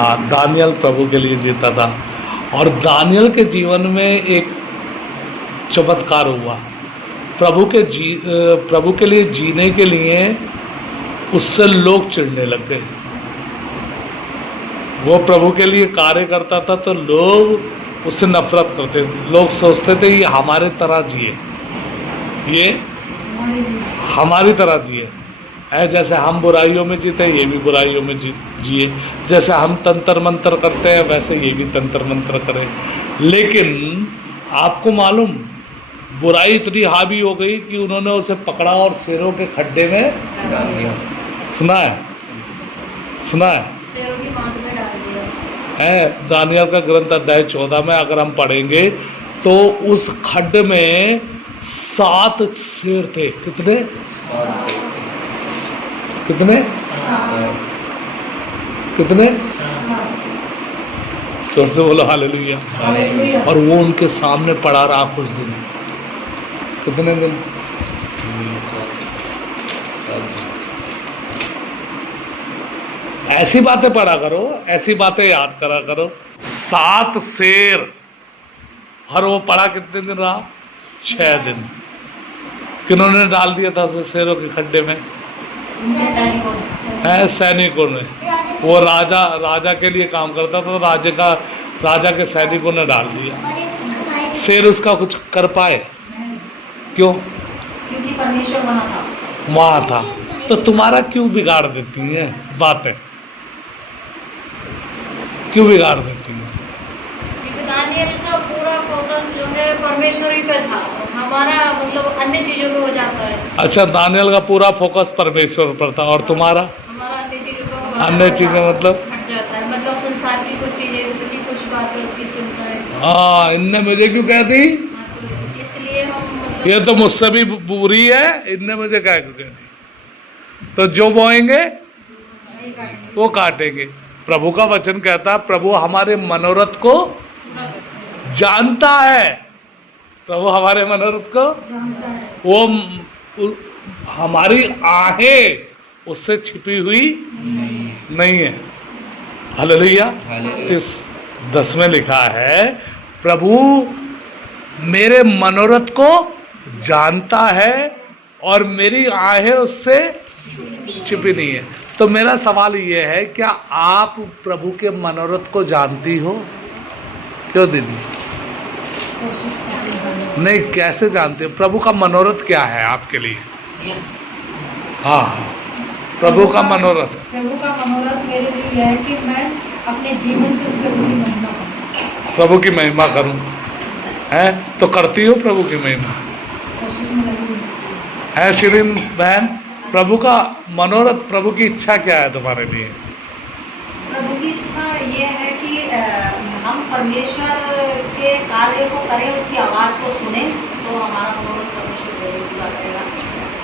हाँ, दानियल प्रभु के लिए जीता था। और दानियल के जीवन में एक चमत्कार हुआ। प्रभु के लिए जीने के लिए उससे लोग चिढ़ने लग गए। वो प्रभु के लिए कार्य करता था तो लोग उससे नफरत करते। लोग सोचते थे ये हमारे तरह जिए, ये हमारी तरह जिए, है जैसे हम बुराइयों में जीते ये भी बुराइयों में जिए, जैसे हम तंत्र मंत्र करते हैं वैसे ये भी तंत्र मंत्र करें। लेकिन आपको मालूम, बुराई इतनी हावी हो गई कि उन्होंने उसे पकड़ा और शेरों के खड्डे में डाल दिया। सुना है शेरों की मांद में डाल दिया है। दानियल का ग्रंथ अध्याय 14 में अगर हम पढ़ेंगे तो उस खड्ड में 7 शेर थे। कितने? तो से बोलो हालेलुया। और वो उनके सामने पड़ा रहा कुछ दिन। कितने दिन? ऐसी बातें पढ़ा करो, ऐसी बातें याद करा करो। 7 शेर। और वो पढ़ा कितने दिन रहा? 6 दिन। किन्होंने डाल दिया था उसे शेरों के खड्डे में? सैनिकों ने। वो राजा के लिए काम करता था, तो राजा के सैनिकों ने डाल दिया। शेर उसका कुछ कर पाए? क्यों? क्योंकि परमेश्वर वहाँ था। तो तुम्हारा क्यों बिगाड़ देती है बातें? क्यों बिगाड़ देती है? दानियल का पूरा फोकस जो है परमेश्वर ही पे था, हमारा मतलब अन्य चीजों पे हो जाता है। अच्छा, दानियल का पूरा फोकस परमेश्वर पर था और तुम्हारा? हमारा अन्य चीजों पर अन्य चीजें मतलब हट जाता है, मतलब संसार की कुछ चीजें, कुछ बातों की चिंता है। हाँ, इनने मुझे क्यों कह दी? तो इसलिए हम मतलब ये तो मुझसे भी बुरी है, इनने मुझे क्या कह दी? तो जो बोएंगे वो काटेंगे। प्रभु का वचन कहता है प्रभु हमारे मनोरथ को जानता है। प्रभु हमारे मनोरथ को वो हमारी आहें उससे छिपी हुई नहीं है। हालेलुया। 10 में लिखा है प्रभु मेरे मनोरथ को जानता है और मेरी आहें उससे छिपी नहीं है। तो मेरा सवाल ये है, क्या आप प्रभु के मनोरथ को जानती हो? क्यों दीदी? नहीं, कैसे जानते हो? प्रभु का मनोरथ क्या है आपके लिए? हाँ, प्रभु का मनोरथ मेरे लिए यह है कि मैं अपने जीवन से प्रभु की महिमा करूं। है तो करती हो प्रभु की महिमा? है शिरीन बहन, प्रभु का मनोरथ, प्रभु की इच्छा क्या है तुम्हारे लिए? प्रभु की इच्छा ये है कि हम परमेश्वर के कार्य को करें, उसकी आवाज को सुने, तो हमारा मनोरथ परमेश्वर पूरा करेगा।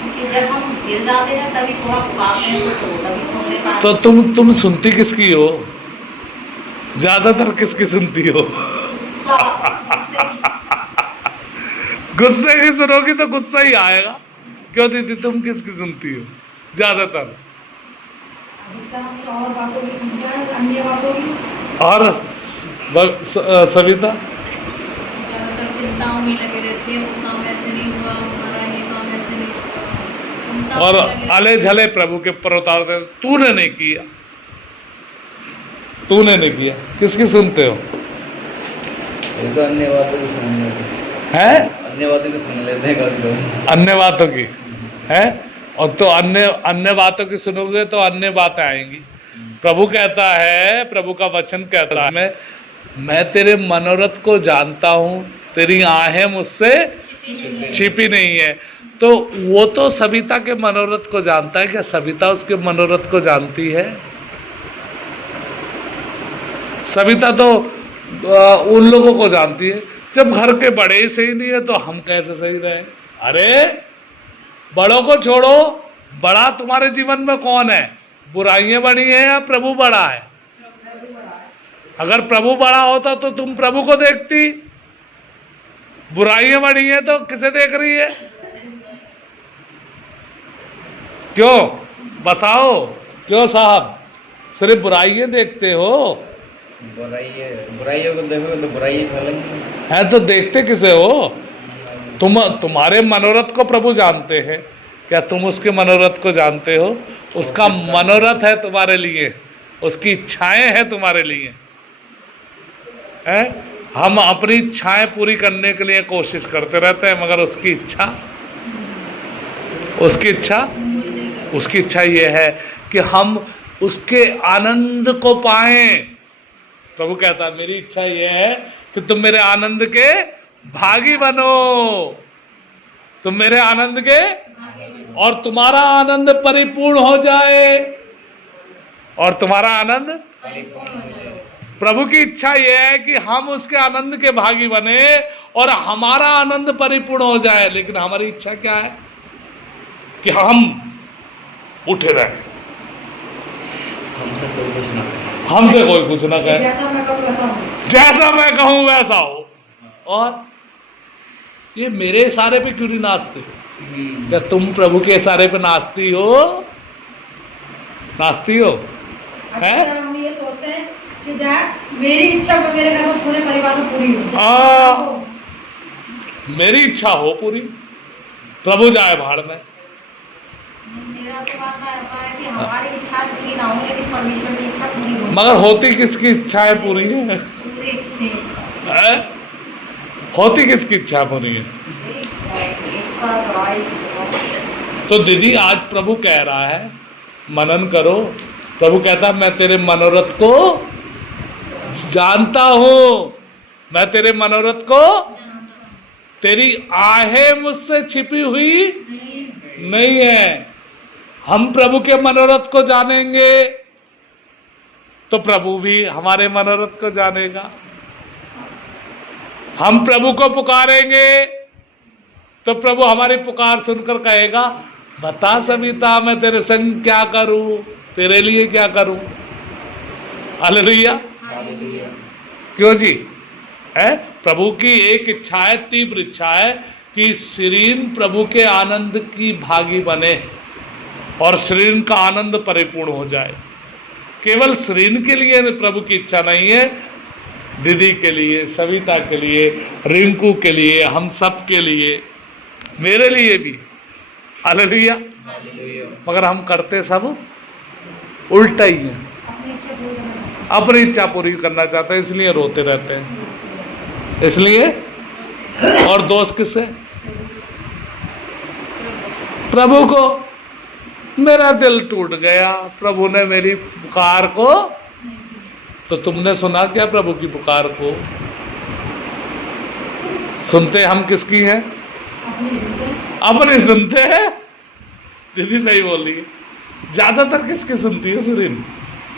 क्योंकि जब हम गिर जाते हैं तभी थोड़ा पुकारते हैं तो तभी सुन ले पाते। तो तुम सुनती किसकी हो? ज्यादातर किसकी सुनती हो? गुस्से की सुनोगी तो गुस्सा ही आएगा। क्यों दीदी, तुम किसकी सुनती हो ज्यादातर? और बातों की सुनता है, अन्य बातों की। और सविता? ज्यादातर चिंताओं में लगे रहते हैं, वो काम ऐसे नहीं हुआ, हमारा ये काम ऐसे नहीं हुआ। और अले झले प्रभु के पर उतारते, तूने नहीं किया, तूने नहीं किया। किसकी सुनते हो? ये तो अन्य बातों की सुन लेते हैं, अन्य बातों की सुन लेते हैं कभी। अन्य बातों की है। और तो अन्य बातों की सुनोगे तो अन्य बातें आएंगी। प्रभु कहता है, प्रभु का वचन कहता है मैं तेरे मनोरथ को जानता हूं, तेरी आहें मुझसे छिपी नहीं है। तो वो तो सविता के मनोरथ को जानता है। क्या सविता उसके मनोरथ को जानती है? सविता तो उन लोगों को जानती है। जब घर के बड़े ही सही नहीं है तो हम कैसे सही रहे? अरे बड़ों को छोड़ो, बड़ा तुम्हारे जीवन में कौन है? बुराइयां बड़ी है या प्रभु बड़ा है? अगर प्रभु बड़ा होता तो तुम प्रभु को देखती। बुराइयां बड़ी है तो किसे देख रही है? क्यों बताओ, क्यों साहब? सिर्फ बुराइयां देखते हो। बुराइयों को देखोगे तो बुराई फैलेंगी। है तो देखते किसे हो? तुम्हारे मनोरथ को प्रभु जानते हैं। क्या तुम उसके मनोरथ को जानते हो? उसका मनोरथ है तुम्हारे लिए, उसकी इच्छाएं हैं तुम्हारे लिए। है हम अपनी इच्छाएं पूरी करने के लिए कोशिश करते रहते हैं, मगर उसकी इच्छा ये है कि हम उसके आनंद को पाएं। प्रभु कहता है मेरी इच्छा ये है कि तुम मेरे आनंद के भागी बनो, तुम मेरे आनंद के, और तुम्हारा आनंद परिपूर्ण हो जाए, और तुम्हारा आनंद। प्रभु की इच्छा यह है कि हम उसके आनंद के भागी बने और हमारा आनंद परिपूर्ण हो जाए। लेकिन हमारी इच्छा क्या है? कि हम उठे रहे, हमसे कोई कुछ ना कहे, हमसे कोई कुछ ना कहे, जैसा मैं कहूँ वैसा हो। जैसा मैं कहूं वैसा हो। और ये मेरे इशारे पे क्यों नहीं नाचते? क्या तुम प्रभु के इशारे पे नाचती हो? अक्सर हम ये सोचते हैं कि मेरी इच्छा मेरे घर में पूरे परिवार में पूरी हो। मेरी इच्छा हो पूरी, प्रभु जाए भाड़ में। मेरा तो मानना ऐसा है कि हमारी इच्छा पूरी ना हो, लेकिन परमेश्वर की इच्छा पूरी हो। मगर होती किसकी इच्छाएं पूरी है? होती किसकी इच्छा पूरी है? तो दीदी आज प्रभु कह रहा है मनन करो। प्रभु कहता है मैं तेरे मनोरथ को जानता हूं, मैं तेरे मनोरथ को, तेरी आहें मुझसे छिपी हुई नहीं है। हम प्रभु के मनोरथ को जानेंगे तो प्रभु भी हमारे मनोरथ को जानेगा। हम प्रभु को पुकारेंगे तो प्रभु हमारी पुकार सुनकर कहेगा बता सविता मैं तेरे संग क्या करूं, तेरे लिए क्या करूं। हालेलुया। क्यों जी? है प्रभु की एक इच्छा है, तीव्र इच्छा है कि शरीर प्रभु के आनंद की भागी बने और शरीर का आनंद परिपूर्ण हो जाए। केवल शरीर के लिए प्रभु की इच्छा नहीं है, दीदी के लिए, सविता के लिए, रिंकू के लिए, हम सब के लिए, मेरे लिए भी। हालेलुया। मगर हम करते सब उल्टा ही है, अपनी इच्छा पूरी करना चाहते हैं, इसलिए रोते रहते हैं। इसलिए और दोष किससे? प्रभु को। मेरा दिल टूट गया, प्रभु ने मेरी पुकार को, तो तुमने सुना क्या प्रभु की पुकार को? सुनते हम किसकी है? अपनी सुनते हैं। दीदी सही बोल रही है। ज्यादातर किसकी सुनती है सुरीन?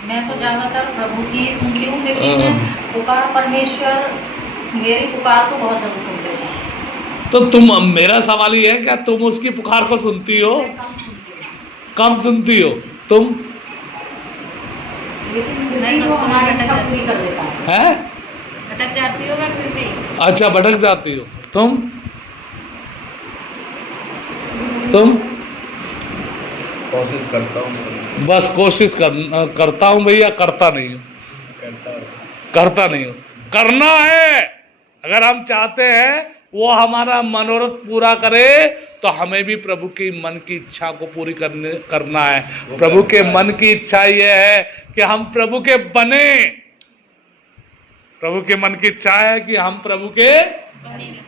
मैं तो ज्यादातर प्रभु की सुनती हूँ, लेकिन पुकार परमेश्वर मेरी पुकार को बहुत जल्द सुनते हैं। तो तुम, मेरा सवाल ये है क्या तुम उसकी पुकार को सुनती हो? कब सुनती हो तुम? नहीं वो हमारी इच्छा पूरी कर देता है। भटक जाती हो मैं फिर भी। अच्छा भटक जाती हो तुम? कोशिश करता हूँ, बस कोशिश करता हूँ भैया, करता नहीं हूँ। करना है। अगर हम चाहते हैं वो हमारा मनोरथ पूरा करे तो हमें भी प्रभु की मन की इच्छा को पूरी करना है। प्रभु के मन की इच्छा ये है कि हम प्रभु के बने। प्रभु के मन की इच्छा है कि हम प्रभु के,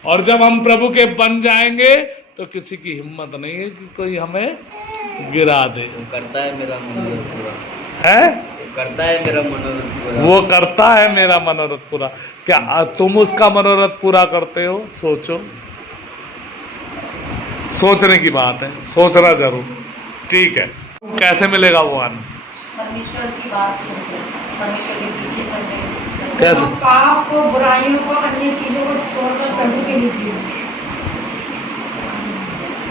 और जब हम प्रभु के बन जाएंगे तो किसी की हिम्मत नहीं है कि कोई हमें गिरा दे। करता है मेरा मनोरथ पूरा है, करता है मेरा मनोरथ पूरा, वो करता है मेरा मनोरथ पूरा। क्या तुम उसका मनोरथ पूरा करते हो? सोचो, सोचने की बात है, सोचना जरूर। ठीक है, कैसे मिलेगा वो आनंद? परमेश्वर की बात सुनते, परमेश्वर के पीछे चलते। कैसे? पाप को, बुराइयों को, अन्य चीजों को छोड़कर प्रभु के लिए जियो।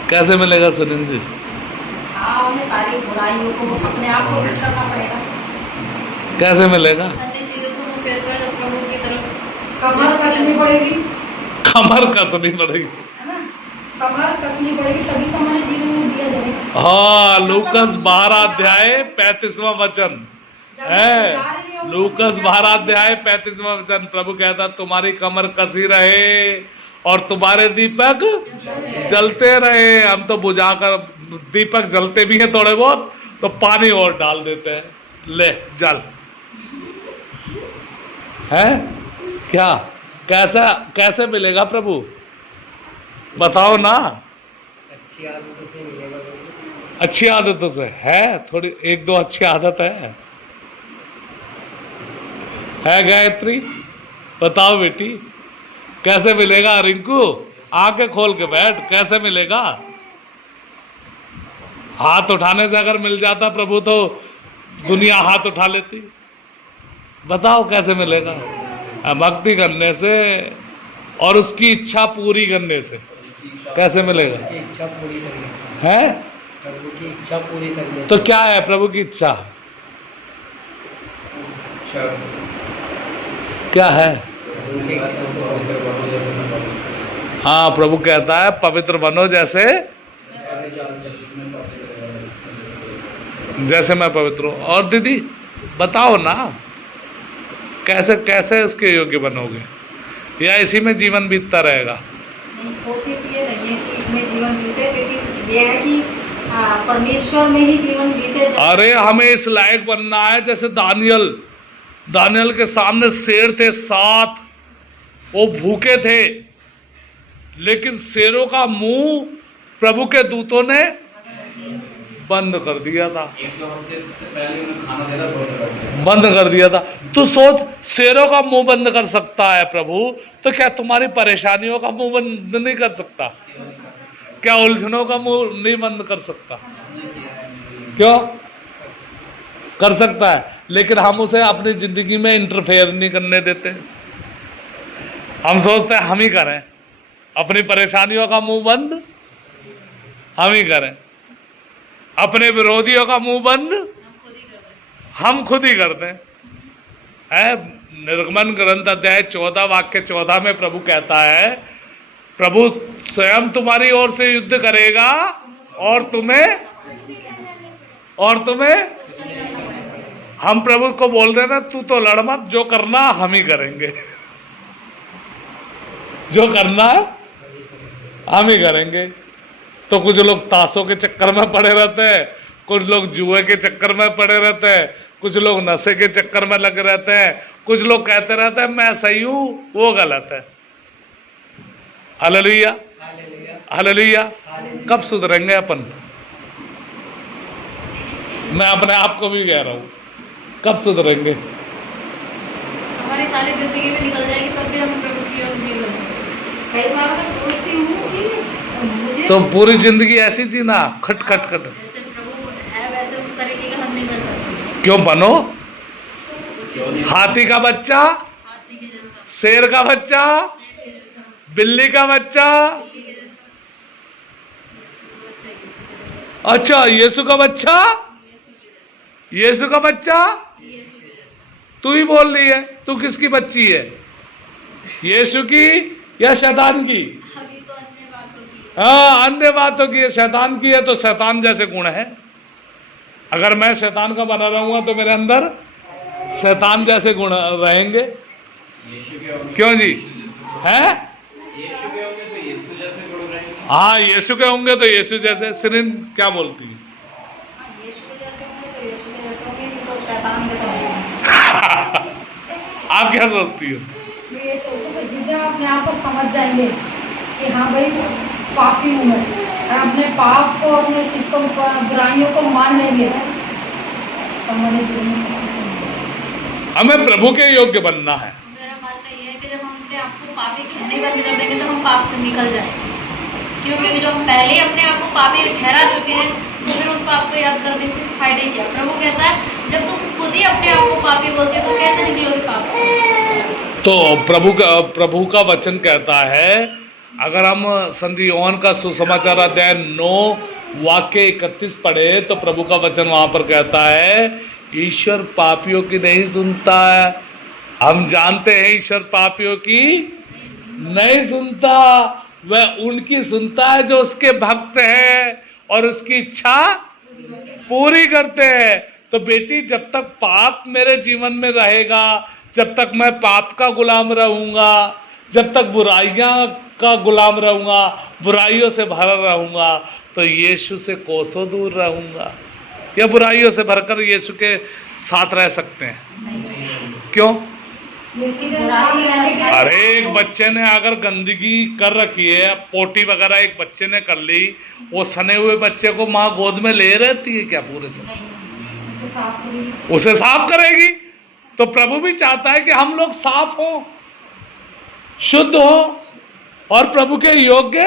कैसे मिलेगा सुनील जी? उन्हें सारी बुराइयों को अपने आप को फिट करना पड़ेगा। कैसे मिलेगा? अन्य चीजों से मुंह फेर कर प्रभु की तरफ कमर कसनी पड़ेगी, कमर कसनी पड़ेगी, है ना? कमर कसनी पड़ेगी, तभी तो हमारे जीवन में दिया जाएगा। हाँ, लूकस 12 अध्याय 35वां वचन। है। लूकस 12 अध्याय 35वां वचन, प्रभु कहता तुम्हारी कमर कसी रहे और तुम्हारे दीपक जलते रहे। हम तो बुझाकर, दीपक जलते भी हैं थोड़े बहुत तो पानी और डाल देते हैं, ले जल। है क्या, कैसा कैसे मिलेगा प्रभु, बताओ ना। अच्छी आदतों से मिलेगा प्रभु। अच्छी आदतों से है, थोड़ी एक दो अच्छी आदत है गायत्री, बताओ बेटी कैसे मिलेगा। रिंकू आंखें खोल के बैठ, कैसे मिलेगा। हाथ उठाने से अगर मिल जाता प्रभु तो दुनिया हाथ उठा लेती। बताओ कैसे मिलेगा। भक्ति करने से और उसकी इच्छा पूरी करने से कैसे मिलेगा। उसकी इच्छा पूरी करने से है, प्रभु की इच्छा पूरी करने तो क्या है प्रभु की इच्छा, क्या है। प्रभु की इच्छा तो पवित्र बनो जैसे मैं पवित्र। हाँ, प्रभु कहता है पवित्र बनो जैसे जैसे मैं पवित्र हूँ। और दीदी बताओ ना, कैसे कैसे उसके योग्य बनोगे, या इसी में जीवन बीतता रहेगा। नहीं, कोशिश ये नहीं है कि इसमें जीवन बीते, लेकिन ये है कि परमेश्वर में ही जीवन बीते। अरे हमें इस लायक बनना है जैसे दानियल के सामने शेर थे 7, वो भूखे थे, लेकिन शेरों का मुंह प्रभु के दूतों ने बंद कर दिया था। 1-2 हफ्ते से पहले उन्हें खाना देना बंद कर दिया था। तो सोच, शेरों का मुंह बंद कर सकता है प्रभु, तो क्या तुम्हारी परेशानियों का मुंह बंद नहीं कर सकता, क्या उलझनों का मुंह नहीं बंद कर सकता, क्यों कर सकता है। लेकिन हम उसे अपनी जिंदगी में इंटरफेयर नहीं करने देते। हम सोचते हैं हम ही करें, अपनी परेशानियों का मुंह बंद हम ही करें, अपने विरोधियों का मुंह बंद हम खुद ही करते हैं। निर्गमन ग्रंथ अध्याय 14 वाक्य 14 में प्रभु कहता है, प्रभु स्वयं तुम्हारी ओर से युद्ध करेगा और तुम्हें हम प्रभु को बोल देना तू तो लड़ मत, जो करना हम ही करेंगे, जो करना हम ही करेंगे। तो कुछ लोग ताशों के चक्कर में पड़े रहते हैं, कुछ लोग जुए के चक्कर में पड़े रहते हैं, कुछ लोग नशे के चक्कर में लगे रहते हैं, कुछ लोग कहते रहते हैं मैं सही हूं, वो गलत है। Hallelujah hallelujah. कब सुधरेंगे अपन, मैं अपने आप को भी कह रहा हूं, कब सुधरेंगे। हमारी सारी जिंदगी में निकल जाएगी तब भी हम प्रभु की ओर नहीं बन सकते। कई बार मैं सोचती हूँ कि मुझे तो पूरी जिंदगी ऐसी जीना खट खट खट, जैसे प्रभु है वैसे उस तरीके का हम नहीं बन सकते। क्यों बनो। हाथी का बच्चा, हाथी के जैसा, शेर का बच्चा, शेर के जैसा, बिल्ली का बच्चा, बिल्ली के जैसा, बच्चा यीशु के जैसा, अच्छा यीशु का बच्चा, यीशु के जैसा, यीशु का बच्चा यीशु के जैसा। तू ही बोल रही है, तू किसकी बच्ची है, यीशु की या शैतान की। अभी तो अन्य बातों की है। हाँ, अन्य बातों की है, शैतान की है तो शैतान जैसे गुण है। अगर मैं शैतान का बना रहूंगा तो मेरे अंदर शैतान जैसे गुण रहेंगे। क्यों जी, है यीशु के होंगे तो यीशु जैसे गुण रहेंगे। हाँ, यीशु के होंगे तो यीशु जैसे। सिरिन क्या बोलती है। यीशु के जैसे होंगे तो यीशु के जैसे होंगे, नहीं तो शैतान के तो नहीं। आप क्या सोचती हो। मैं ये सोचती हूँ कि जितने अपने आप को समझ जाएंगे कि हाँ भाई पापी हूँ मैं, अपने पाप को अपने चीज को बुराइयों को मान लेंगे तो हमारे जीवन में सब कुछ होगा। हमें प्रभु के योग्य बनना है। मेरा मानना ये है कि जब हम अपने आप को पापी कहने बंद कर देंगे तो हम पाप से निकल जाएंगे, क्योंकि जो हम पहले ही अपने आप को पापी ठहरा चुके हैं तो फिर उस पाप को याद करने से फायदा क्या। प्रभु कहता है जब तुम खुद ही अपने आप को पापी बोलते हो तो कैसे निकलोगे पाप से। तो प्रभु का वचन कहता है, अगर हम संत योहन का सुसमाचार अध्याय 9 वाक्य 31 पढ़े तो प्रभु का वचन वहां पर कहता है, ईश्वर पापियों की नहीं सुनता है। हम जानते हैं ईश्वर पापियों की नहीं सुनता, वह उनकी सुनता है जो उसके भक्त हैं और उसकी इच्छा पूरी करते हैं। तो बेटी जब तक पाप मेरे जीवन में रहेगा, जब तक मैं पाप का गुलाम रहूंगा, जब तक बुराइयां का गुलाम रहूंगा, बुराइयों से भरा रहूंगा, तो यीशु से कोसों दूर रहूंगा। या बुराइयों से भरकर यीशु के साथ रह सकते हैं? क्यों? अरे एक बच्चे ने अगर गंदगी कर रखी है, पोटी वगैरह एक बच्चे ने कर ली, वो सने हुए बच्चे को माँ गोद में ले रहती है क्या पूरे से? उसे साफ करेगी। तो प्रभु भी चाहता है कि हम लोग साफ हो, शुद्ध हो और प्रभु के योग्य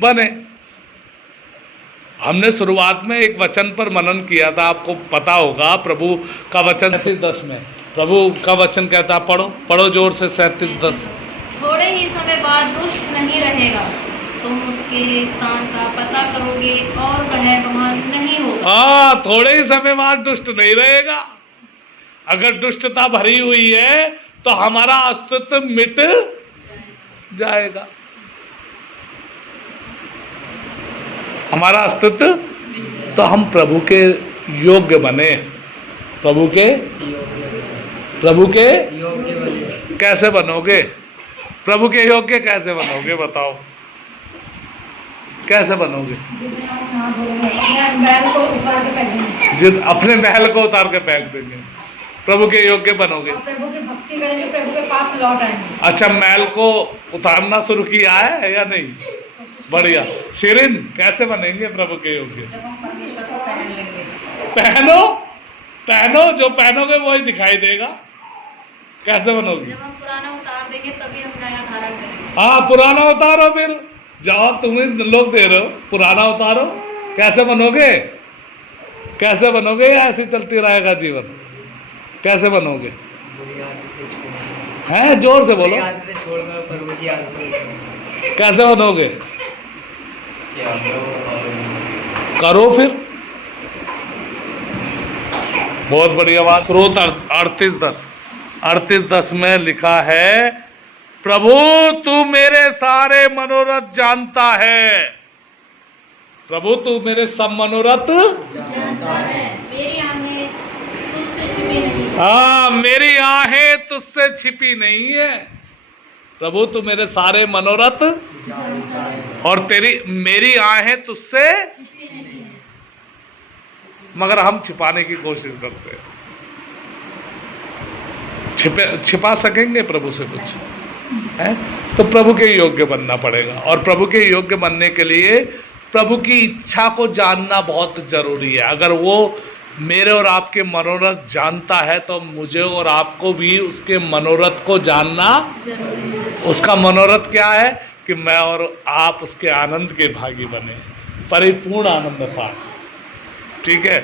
बने। हमने शुरुआत में एक वचन पर मनन किया था, आपको पता होगा, प्रभु का वचन 37:10 में प्रभु का वचन कहता है, पढ़ो जोर से 37:10। थोड़े ही समय बाद दुष्ट नहीं रहेगा, तुम उसके स्थान का पता करोगे और वह वहां नहीं होगा। हाँ, थोड़े ही समय बाद दुष्ट नहीं रहेगा। अगर दुष्टता भरी हुई है तो हमारा अस्तित्व मिट जाएगा, हमारा अस्तित्व। तो हम प्रभु के योग्य बने, प्रभु के योग्य बने। कैसे बनोगे? प्रभु के योग्य कैसे बनोगे बताओ? कैसे बनोगे? जिद अपने महल को उतार के फेंक देंगे, प्रभु के योग्य बनोगे। प्रभु की भक्ति करेंगे, प्रभु के पास लौट आएंगे। अच्छा, महल को उतारना शुरू किया है या नहीं? बढ़िया। शिरीन, कैसे बनेंगे प्रभु के योग्य? जब हम परमेश्वर को पहन लेंगे। पहनो, जो पहनोगे वही दिखाई देगा। कैसे बनोगे? जब हम पुराना उतार देंगे तभी हम नया धारण करेंगे। हाँ, पुराना उतारो, फिर जवाब तुम्हें लोग दे रहे हो, पुराना उतारो। कैसे बनोगे? कैसे बनोगे? या ऐसे चलती रहेगा जीवन? कैसे बनोगे? हैं, जोर से बोलो। कैसे बनोगे? करो फिर। बहुत बढ़िया बात। स्रोत 38:10 में लिखा है, प्रभु तू मेरे सारे मनोरथ जानता है। प्रभु तू मेरे सब मनोरथ जानता है, मेरी आंखें तुझसे छिपी नहीं है। हाँ, मेरी आहें तुझसे छिपी नहीं है। प्रभु तू मेरे सारे मनोरथ और मेरी आहें तुझसे छिपी नहीं है। मगर हम छिपाने की कोशिश करते हैं। छिपा सकेंगे प्रभु से कुछ है? तो प्रभु के योग्य बनना पड़ेगा, और प्रभु के योग्य बनने के लिए प्रभु की इच्छा को जानना बहुत जरूरी है। अगर वो मेरे और आपके मनोरथ जानता है तो मुझे और आपको भी उसके मनोरथ को जानना जरूरी है। उसका मनोरथ क्या है? कि मैं और आप उसके आनंद के भागी बने, परिपूर्ण आनंद पाए। ठीक है।